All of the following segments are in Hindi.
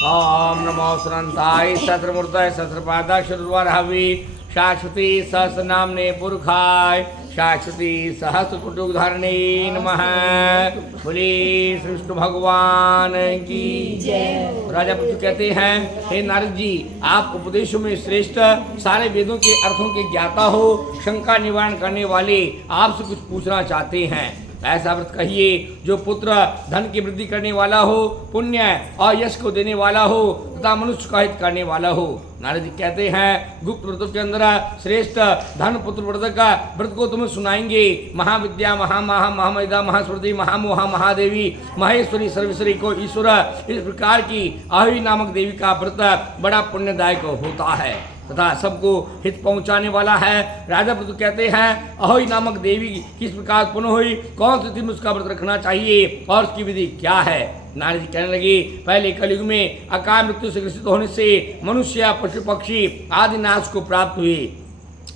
ओम नमो सुनंताय सहस्रमूर्तय सहस्रपादाय शत्रुवारहवि शाश्वती सहस्र नामने पुरखाय शाश्वती सहस्र कुटुधारणे नमः। बोले श्री विष्णु भगवान की जय। राजा पुत्र कहते हैं, हे नारद जी, आप उपदेशों में श्रेष्ठ, सारे वेदों के अर्थों के ज्ञाता हो, शंका निवारण करने वाले, आपसे कुछ पूछना चाहते हैं। ऐसा व्रत कहिए जो पुत्र धन की वृद्धि करने वाला हो, पुण्य और यश को देने वाला हो तथा मनुष्य का हित करने वाला हो। नारद जी कहते हैं, गुप्त व्रतों के अंदर श्रेष्ठ धन पुत्र व्रत का व्रत को तुम्हें सुनाएंगे। महाविद्या महामहिदा महास्मृति महामोहा महादेवी महेश्वरी सर्वेश्वरी को ईश्वर, इस प्रकार की आहुति नामक देवी का व्रत बड़ा पुण्यदायक होता है तथा सबको हित पहुंचाने वाला है। राजा पुत्र कहते हैं, अहोई नामक देवी किस प्रकार उत्पन्न हुई, कौन सी दिन उसका व्रत रखना चाहिए और उसकी विधि क्या है। नारद जी कहने लगे, पहले कलयुग में अकाल मृत्यु से ग्रसित होने से मनुष्य पशु पक्षी आदि नाश को प्राप्त हुए,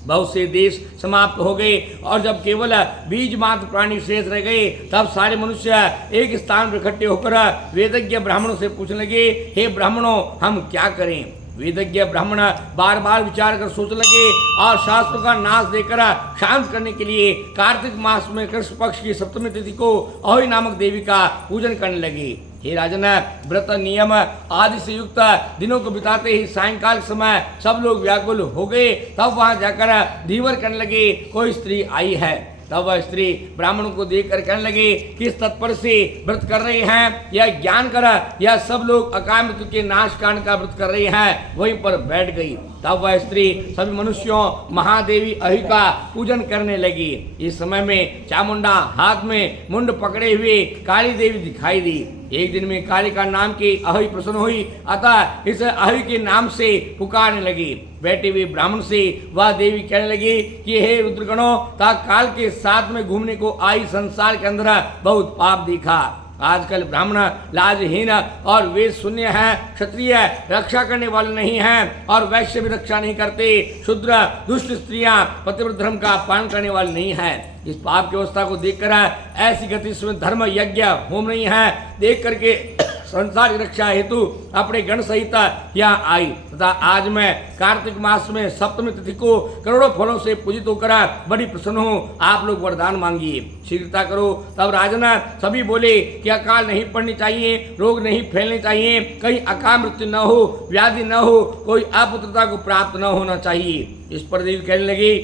बहुत से देश समाप्त हो गए और जब केवल बीज मात्र प्राणी शेष रह गए, तब सारे मनुष्य एक स्थान पर इकट्ठे होकर वेदज्ञ ब्राह्मणों से पूछने लगे, हे ब्राह्मणों, हम क्या करें। वेदज्ञ ब्राह्मण बार बार विचार कर सोचने लगे और शास्त्रों का नाश देकर शांत करने के लिए कार्तिक मास में कृष्ण पक्ष की सप्तमी तिथि को अहोई नामक देवी का पूजन करने लगे। हे राजन, व्रत नियम आदि से युक्त दिनों को बिताते ही सायंकाल समय सब लोग व्याकुल हो गए। तब वहां जाकर धीवर करने लगे, कोई स्त्री आई है। तब वह स्त्री ब्राह्मणों को देखकर कहने लगे, किस तत्पर से व्रत कर रहे हैं, यह ज्ञान कर यह सब लोग अकाल मृत्यु के नाश कांड का व्रत कर रहे हैं। वहीं पर बैठ गई। तब वह स्त्री सभी मनुष्यों महादेवी अहि का पूजन करने लगी। इस समय में चामुंडा हाथ में मुंड पकड़े हुए काली देवी दिखाई दी। एक दिन में काली का नाम की अहि प्रसन्न हुई, अतः इस अहि के नाम से पुकारने लगी। बैठे हुए ब्राह्मण से वह देवी कहने लगी कि हे रुद्रगणों, काल के साथ में घूमने को आई संसार के अंदर बहुत पाप दिखा। आजकल ब्राह्मण लाजहीन और वेद शून्य है, क्षत्रिय रक्षा करने वाले नहीं हैं और वैश्य भी रक्षा नहीं करते, शूद्र दुष्ट स्त्रियां पतिव्रत धर्म का पालन करने वाले नहीं हैं। इस पाप की अवस्था को देखकर ऐसी गति में धर्म यज्ञ होम नहीं है। देख करके संसार की रक्षा हेतु अपने गण सहित यहाँ आई तथा आज मैं कार्तिक मास में सप्तमी तिथि को करोड़ों फलों से पूजित होकर बड़ी प्रसन्न हूँ। आप लोग वरदान मांगिए, शीघ्रता करो। तब राजन सभी बोले कि अकाल नहीं पड़नी चाहिए, रोग नहीं फैलने चाहिए, कहीं अकाल मृत्यु न हो, व्याधि न हो, कोई अपुत्रता को प्राप्त न होना चाहिए। इस पर देवी कहने लगी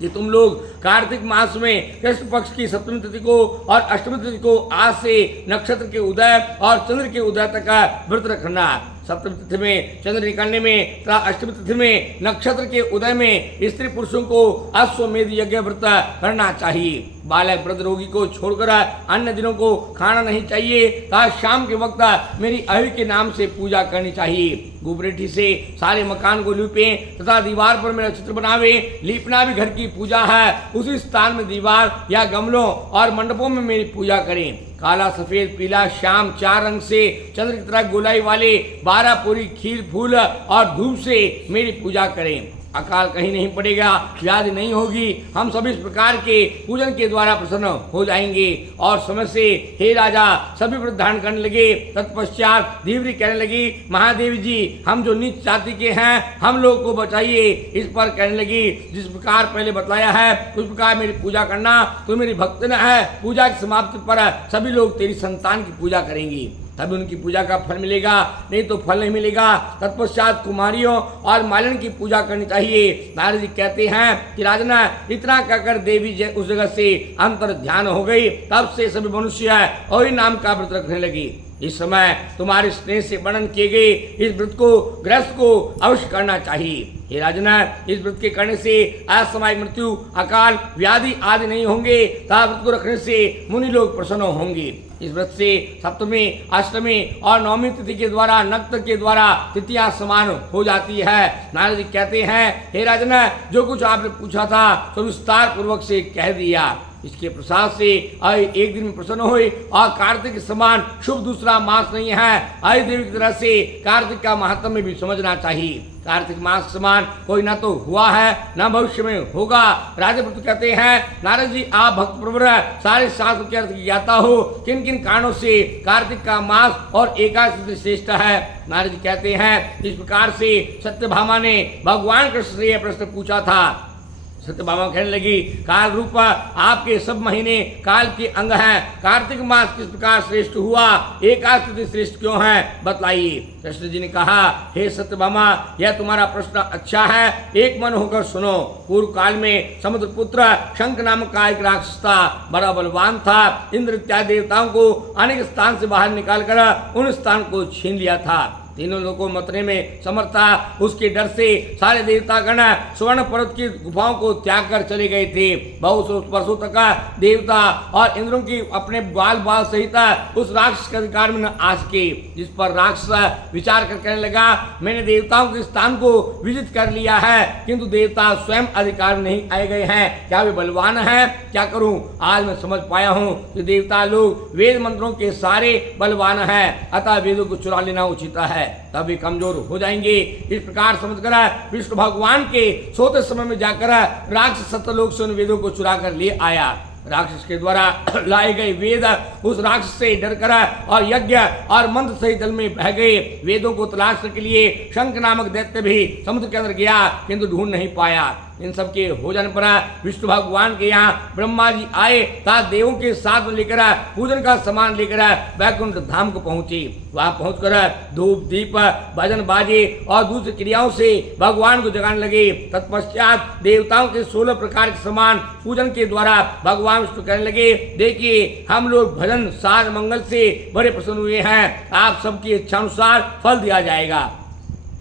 कि तुम लोग कार्तिक मास में कृष्ण पक्ष की सप्तमी तिथि को और अष्टमी तिथि को आज से नक्षत्र के उदय और चंद्र के उदय तक का व्रत रखना। सप्तमी तिथि में चंद्र निकलने में तथा अष्टमी तिथि में नक्षत्र के उदय में स्त्री पुरुषों को अश्वमेध यज्ञ व्रत करना चाहिए। बालक वृद्ध रोगी को छोड़कर अन्य दिनों को खाना नहीं चाहिए तथा शाम के वक्त मेरी अहि के नाम से पूजा करनी चाहिए। गुबरेठी से सारे मकान को लीपे तथा दीवार पर मेरा चित्र बनावे। लीपना भी घर की पूजा है, उसी स्थान में दीवार या गमलों और मंडपों में मेरी पूजा करें। काला सफेद पीला श्याम 4 रंग से चंद्र की तरह गोलाई वाले 12 पूरी खीर फूल और धूप से मेरी पूजा करें। अकाल कहीं नहीं पड़ेगा, व्याधि नहीं होगी। हम सभी इस प्रकार के पूजन के द्वारा प्रसन्न हो जाएंगे। और समय से हे राजा सभी व्रत धारण करने लगे। तत्पश्चात धीवरी कहने लगी, महादेवी जी, हम जो नीच जाति के हैं हम लोग को बचाइए। इस पर कहने लगी, जिस प्रकार पहले बतलाया है उस प्रकार मेरी पूजा करना। तो मेरी भक्त न है, पूजा की समाप्ति पर सभी लोग तेरी संतान की पूजा करेंगी, तभी उनकी पूजा का फल मिलेगा, नहीं तो फल नहीं मिलेगा। तत्पश्चात कुमारियों और मालन की पूजा करनी चाहिए। नारद जी कहते हैं कि राजना इतना कहकर देवी उस जगह से अंतर ध्यान हो गई। तब से सभी मनुष्य और नाम का व्रत रखने लगी। इस समय तुम्हारे स्नेह से वर्णन किए गए इस व्रत को गृहस्थ को अवश्य करना चाहिए। हे राजना, इस व्रत के करने से असमय मृत्यु अकाल व्याधि आदि नहीं होंगे तथा व्रत को रखने से मुनि लोग प्रसन्न होंगे। इस व्रत से सप्तमी अष्टमी और नवमी तिथि के द्वारा नक्षत्र के द्वारा तिथियां समान हो जाती है। नारद जी कहते हैं, हे राजना, जो कुछ आपने पूछा था तो विस्तार पूर्वक से कह दिया। इसके प्रसाद से आए एक दिन में प्रसन्न हुए और कार्तिक के समान शुभ दूसरा मास नहीं है। आय देवी की तरह से कार्तिक का महात्म्य भी समझना चाहिए। कार्तिक मास समान कोई ना तो हुआ है ना भविष्य में होगा। राजा पृथु कहते हैं, नारद जी आप भक्त प्रवर सारे शास्त्र के अर्थ की ज्ञाता हो, किन किन कारणों से कार्तिक का मास और एकादशी श्रेष्ठ है। नारद जी कहते हैं, इस प्रकार से सत्यभामा ने भगवान कृष्ण से यह प्रश्न पूछा था। सत्यभामा कहने लगी, काल रूप आपके सब महीने काल के अंग हैं, कार्तिक मास किस प्रकार श्रेष्ठ हुआ, एकादशी श्रेष्ठ क्यों है, बतलाइए। कृष्ण जी ने कहा, हे सत्यभामा यह तुम्हारा प्रश्न अच्छा है, एक मन होकर सुनो। पूर्व काल में समुद्र पुत्र शंख नामक का एक राक्षस था, बड़ा बलवान था। इंद्र इत्यादि देवताओं को अनेक स्थान से बाहर निकालकर उन स्थान को छीन लिया था। तीनों लोगों मतने में समर्थ था। उसके डर से सारे देवता गण स्वर्ण पर्वत की गुफाओं को त्याग कर चले गए थे। बहुत वर्षों तक देवता और इंद्रों की अपने बाल बाल सहित उस राक्षस के अधिकार में न आ सके। जिस पर राक्षस विचार कर कहने लगा, मैंने देवताओं के स्थान को विजित कर लिया है, किंतु देवता स्वयं अधिकार में नहीं आए गए हैं। क्या वे बलवान हैं? क्या करूं? आज मैं समझ पाया हूं कि देवता लोग वेद मंत्रों के सारे बलवान हैं, अतः वेदों को चुरा लेना उचित है, तभी कमजोर हो जाएंगे। इस प्रकार समझकर विष्णु भगवान के सोते समय में जाकर राक्षस सत्यलोक से उन वेदों को चुरा कर ले आया। राक्षस के द्वारा लाए गए वेद उस राक्षस से डर कर और यज्ञ और मंत्र सहित जल में बह गए। वेदों को तलाशने के लिए शंख नामक दैत्य भी समुद्र के अंदर गया, किंतु ढूंढ नहीं पाया। इन सब के हो जाने पर विष्णु भगवान के यहाँ ब्रह्मा जी आए तथा देवों के साथ लेकर पूजन का सामान लेकर वैकुंठ धाम को पहुंचे। वहां पहुंचकर धूप दीप भजन बाजे और दूसरी क्रियाओं से भगवान को जगाने लगे। तत्पश्चात देवताओं के 16 प्रकार के सामान पूजन के द्वारा भगवान विष्णु कहने लगे, देखिए हम लोग भजन साज मंगल से बड़े प्रसन्न हुए हैं, आप सबकी इच्छानुसार फल दिया जाएगा।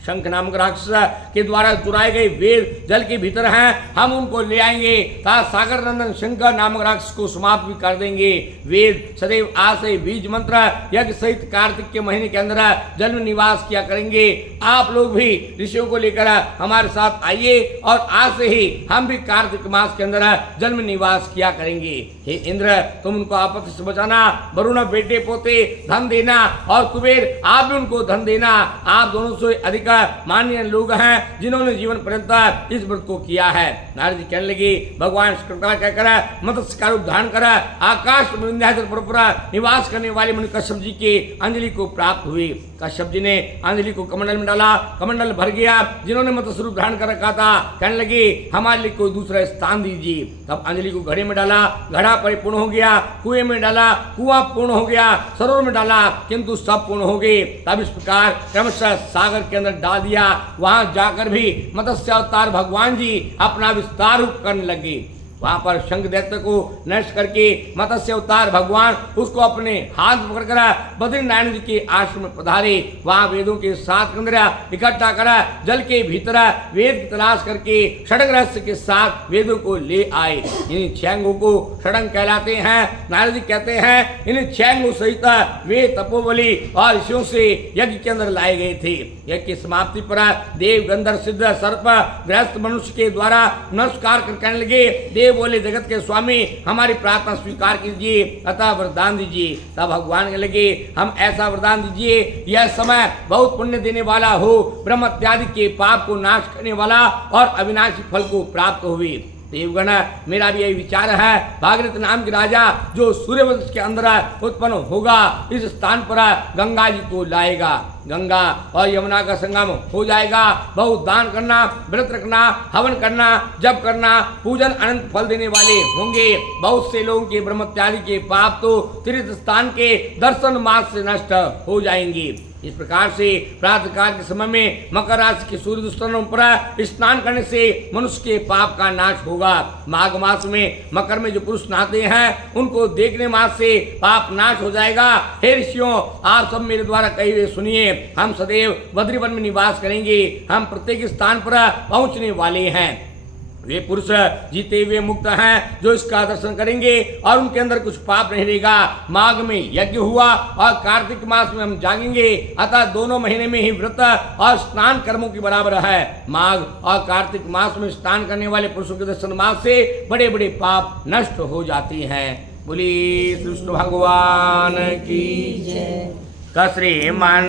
शंख नामक राक्षस के द्वारा चुराए गए वेद जल के भीतर हैं, हम उनको ले आएंगे तथा सागर नंदन शंख नामक राक्षस को समाप्त भी कर देंगे। वेद सदैव आज से बीज मंत्र यज्ञ सहित कार्तिक के महीने के अंदर जल में निवास किया करेंगे। आप लोग भी ऋषियों को लेकर हमारे साथ आइए और आज से ही हम भी कार्तिक मास के अंदर जल में निवास किया करेंगे। हे इंद्र, तुम उनको आपत्ति से बचाना, वरुण बेटे पोते धन देना और कुबेर आप भी उनको धन देना। आप दोनों से अधिक माननीय लोग हैं जिन्होंने जीवन पर्यंत इस व्रत को किया है। नारद जी कहने लगे, भगवान कृपा कहकर मत्स्य का रूप धारण कर आकाश में विंध्याचल पर्वत पर निवास करने वाले मुनि कश्यप जी के अंजलि को प्राप्त हुई। कश्यप जी ने अंजलि को कमंडल में डाला, कमंडल भर गया। जिन्होंने मत्स्य रूप धारण कर रखा था कहने लगे, हमारे लिए कोई दूसरा स्थान दीजिए। तब अंजलि को घड़े में डाला, घड़ा परिपूर्ण हो गया। कुएं में डाला, कुआं पूर्ण हो गया। सरोवर में डाला, किंतु सब पूर्ण हो गए। तब इस प्रकार क्रमशः सागर के अंदर डाल दिया। वहां जाकर भी मत्स्य अवतार भगवान जी अपना विस्तार रूप करने लगे। वहां पर शंख दैत्य को नष्ट करके मत्स्य अवतार भगवान उसको अपने हाथ पकड़कर बद्रीनारायण जी के आश्रम में पधारे। वहां वेदों के 7 कंदरा इकट्ठा कर जल के भीतर वेद की तलाश करके षडंग रहस्य के साथ वेदों को ले आए। इन 6 अंगों को षडंग कहलाते हैं। नारद जी कहते हैं, इन 6 अंगों सहित वे तपोबली और ऋषियों से यज्ञ के अंदर लाए गए थे। यज्ञ की समाप्ति पर देव गंधर्व सिद्ध सर्प गृहस्थ मनुष्य के द्वारा नमस्कार कर कहने लगे, बोले, जगत के स्वामी हमारी प्रार्थना स्वीकार कीजिए अतः वरदान दीजिए। तब भगवान के लगे, हम ऐसा वरदान दीजिए, यह समय बहुत पुण्य देने वाला हो, ब्रह्म इत्यादि के पाप को नाश करने वाला और अविनाशी फल को प्राप्त हुए। देवगण, मेरा भी यही विचार है, भागीरथ नाम के राजा जो सूर्यवंश के अंदर उत्पन्न होगा, इस स्थान पर गंगा जी को लाएगा। गंगा और यमुना का संगम हो जाएगा। बहुत दान करना, व्रत रखना, हवन करना, जप करना, पूजन अनंत फल देने वाले होंगे। बहुत से लोगों के ब्रह्म इत्यादि के पाप तो तीर्थ स्थान के दर्शन मार्ग से नष्ट हो जाएंगे। इस प्रकार से प्रातः काल के समय में मकर राशि के सूर्य दुष्टों पर स्नान करने से मनुष्य के पाप का नाश होगा। माघ मास में मकर में जो पुरुष नहाते हैं उनको देखने मास से पाप नाश हो जाएगा। हे ऋषियों, आप सब मेरे द्वारा कहे हुए सुनिए, हम सदैव बद्रीवन में निवास करेंगे। हम प्रत्येक स्थान पर पहुंचने वाले हैं। वे पुरुष जीते हुए मुक्त हैं जो इसका दर्शन करेंगे और उनके अंदर कुछ पाप नहीं रहेगा। माघ में यज्ञ हुआ और कार्तिक मास में हम जागेंगे, अतः दोनों महीने में ही व्रत और स्नान कर्मों के बराबर है। माघ और कार्तिक मास में स्नान करने वाले पुरुषों के दर्शन मास से बड़े बड़े पाप नष्ट हो जाती हैं। बोली कृष्ण भगवान की जय। श्रीमान